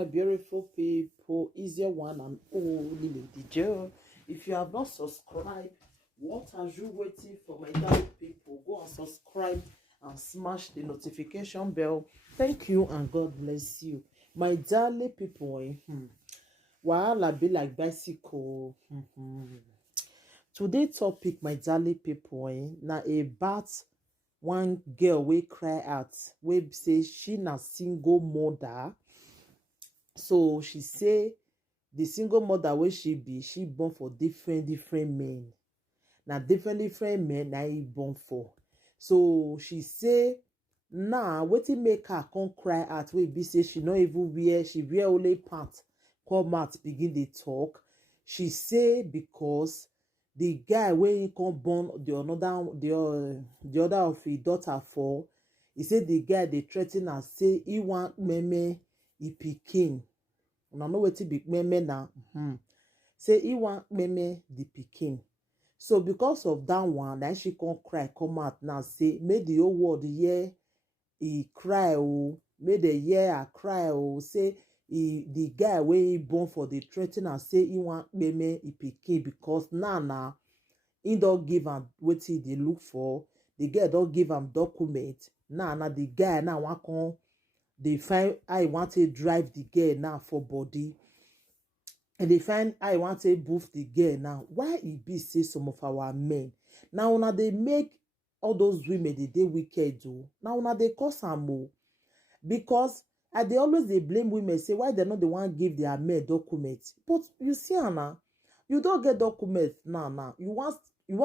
my beautiful people. Is your one and only Lady Joe. If you have not subscribed, what are you waiting for, my darling people? Go and subscribe and smash the notification bell. Thank you and God bless you, my darling people. Wahala be like bicycle. Today topic, my darling people, na about one girl wey cry out, wey say she na single mother. So she say the single mother wey she be, she born for different men. Na different men na he born for. So she say now wetin make her come cry out, wey be say she no even wear, she wear only pants, come out begin dey talk. She say because the guy wey he come born the other of his daughter for, he say the guy dey threa ten her say he wan meme he pikin. Una know wetin be meme na. Say he wan meme the pikin. So because of that one, na she come cry come out now say make the whole world hear he cry, oh, make they hear her cry, oh. Say the guy wey he born for dey threa ten her say he wan meme he pikin because now he don give am wetin he dey look for. The girl don give am document. Now the guy now wan come dey find how he wan take drive the girl now for body, and they find how he wan take boof the girl now. Why e be say some of our men now una dey make all those women dey wicked, o? Now una dey cause am, o? Because I dey always dey blame women, say why dem no dey wan give their men document. But you see am now, you don get document now you wan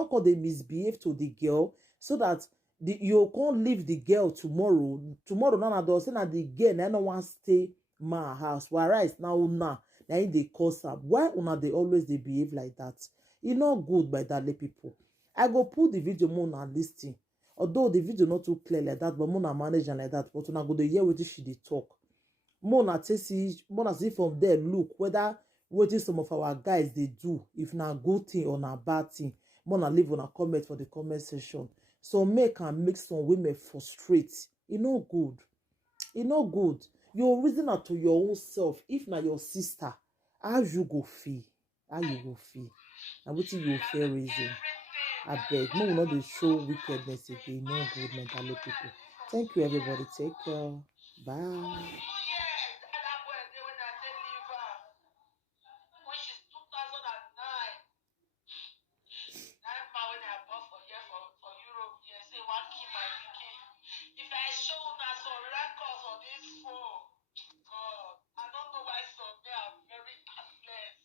come dey misbehave to the girl so that you can't leave the girl tomorrow now they'll say na the girl na no wan stay my house, whereas now na him dey cause am. Why una dey always dey behave like that? E no good, by darling people. I go put the video more una lis ten, although the video not too clear like that, but more na manage am like that. But una go dey hear wetin she dey talk. More na see from there look whether wetin some of our guys dey do, if na good thing or na bad thing. More na leave una comment for the comment section. So make some women frustrate. E no good. E no good. You reason am to your own self. If na your sister, how you go feel? How you go feel? And wetin you feel reason? Abeg, make we no dey show wickedness again. No good, mentally people. Thank you, everybody. Take care. Bye. If I show una some records on this phone, God, I don't know why some men are very heartless.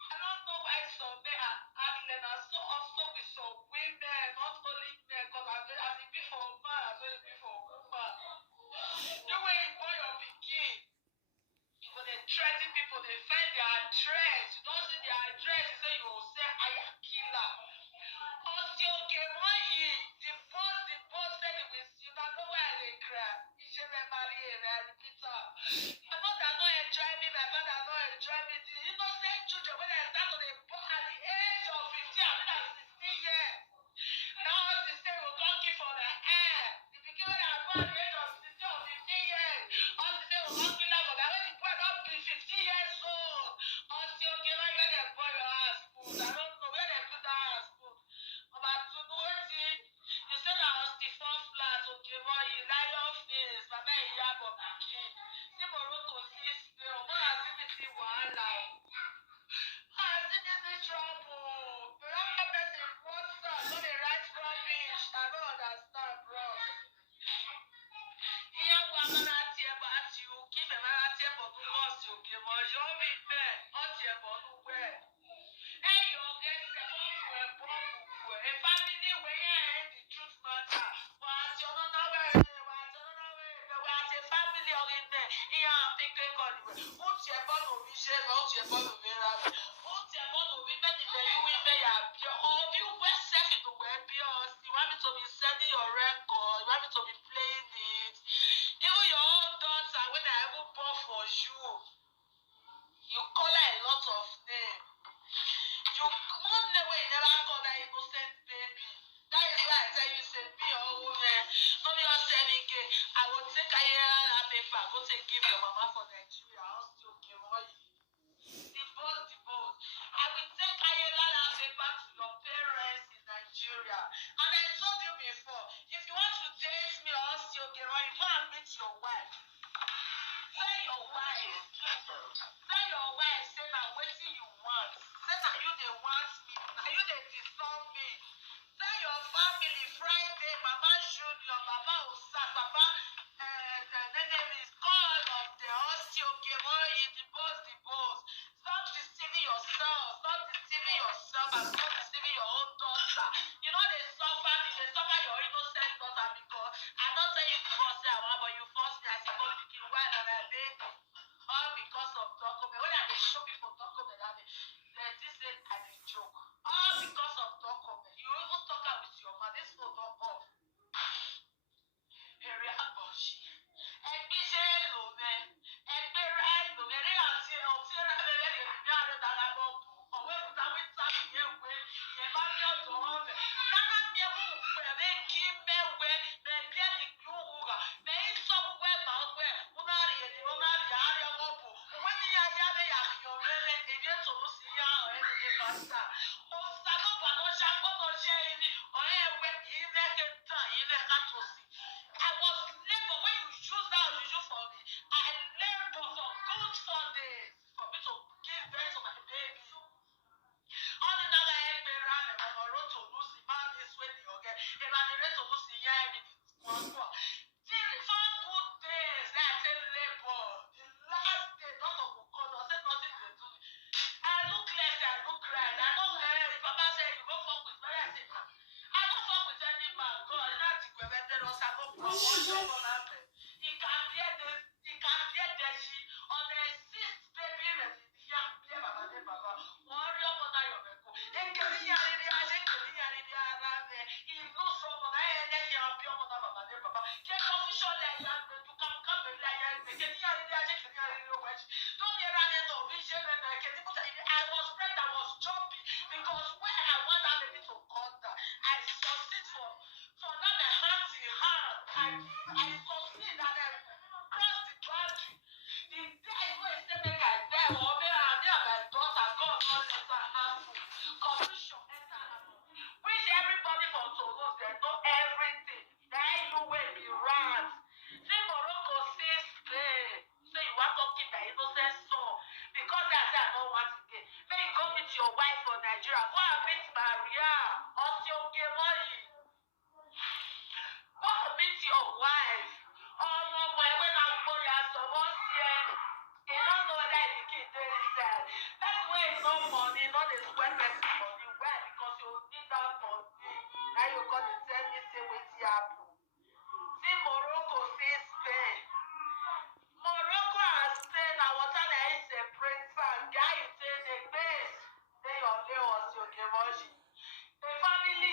I don't know why some men are heartless. And so also with some women, not only men, because as it be for a man, as well as it be for a woman. The way you boy your pikin, you go dey threaten people, they find their address. You don't see their address, you say you will say I am killer. Until okay, one year, the boss said it with you, I know why they cry. You should marry and I repeat her. My mother not enjoy me, my mother not enjoy me. The innocent children, when I start to the at the age of 15, I mean at 16 years. Now the state will come give for the air. The beginning when I born at the age of 16 or 15 years, all the state will come kill her, but when the boy not be 15 years old, until okay, now you get boy your ass food. I don't know where they put that ass food. But to know what you said I was the fourth flat, okay, well, you lie off this, but then you have a kid. See, Morocco, see, still, what has it been see wahala? Has it been see trouble? The other person, what's that? Not the right rubbish. I don't understand, bro. Here, we're gonna tear about you. Keep a man at your bottom, boss, you give us your big man, on your bottom, where? Hey, you'll get the phone to a bomb. A family where the truth matter. What's your number? What's your number? What's a family or in there? Here, I'm thinking, what's your bottle? We share, what's your bottle? What's your bottle? We met in the UWB. All of you were second to where BS. You want me to be sending your record? You want me to be playing it? Even your own daughter, when I ever bought for you, you call her a lot of names. You won't never call that innocent baby. That is why I tell you, say, be your own man. Not your saying, I will take a year and a paper, go take give your mama for Nigeria. Nigeria. And I told you before, if you want to date me or still get on, you go and meet your wife. Tell your wife. Tell your wife, say now wetin you want. Say now you dey want me. Now you dey disturb me. Tell your family Friday, Mama Junior, Mama Osa, Papa, name is call of the osteogemoid, the boss. Stop deceiving yourself. Stop deceiving yourself and stop deceiving your own daughter. You know they suffer your innocent daughter because I don't tell you to force her, but you force me. I say, go pick you wine and I baby. All because of document. When I dey show people document, they this is a joke. All because of document. You even talk out with your mouth. This phone not off. Èrè àgbọ̀nṣì. Ẹgbẹ́ ṣe é lò mẹ́. Ẹgbẹ́ rẹ̀ lò mẹ́. Eré àti rẹ̀ bẹ̀rẹ̀ lè fi àrẹ dára bọ̀ bù. Ọ̀wé ìfúta wí sábì yẹn wé. Yẹn bá ní ọ̀dọ̀ wọn mẹ́. Dáná mi ẹ̀ mú pẹ̀ mẹ́ kí mẹ́wẹ́. Mẹ́ bí ẹ̀ ní kí ó wúra. Mẹ́ ń sọ gbogbo ẹ̀ máa ń wẹ̀. Wọ́n náà rí èdè wọn náà rí àárẹ̀ wọn bù. Òwe ní yá yá bẹ́ yà fi ọ̀rẹ́ rẹ̀. Èdè ètò ló sì yá ọ̀rẹ́ ní ilé pásítà. Òsà ló bà lọ́ ṣàkóso ṣe ìní. Ọ̀rẹ́ ẹ̀wẹ́ kì í lẹ́kẹ̀ tán yìí lẹ́ka tó sí. I was labor when you choose that you for me. I labor for good 4 days for me to give birth to my baby. All the other egg ran and I wrote to Lucy, man is when you get and I read to Lucy, yeah, one more. 4 good days that I said labor. The last day, none of them called us, said nothing to do. I look left, I look right. I know Papa said you go fuck with me. I said, I don't fuck with any man. God, not the prevented us. I don't problem. He can bear this. He can bear this. On the 6th baby, he can bear Baba. Warrior mother, your beko. And Kenya, he knows someone. I ain't there. He have your mother, Baba. Get official like to come like Kenya, don't get around it. Vision and I was pregnant. I was jumpy because when I want that baby to contact, I succeed for that my hand in hand. I succeed and I crossed the boundary. The day I go and say make I die, or me and my daughter, God not let her happen. Confusion enter her body. Which everybody for to know they know everything. Then you will be right. See Morocco says say you are talking the innocent soul. Because that's I don't want to get. May you go meet your wife for Nigeria. Go and meet Maria. Osteogemoid. Go and meet your wife. Oh no, when I'm going to someone here, you don't know whether it's the kid there is that. That's why it's no money, not the sweat person money. Why? Because you need that money. Now you got to tell me say what's happen. See Morocco says Spain. Morocco and Spain are water that is separate from guy you say the base. They your name was your Gemoji. The family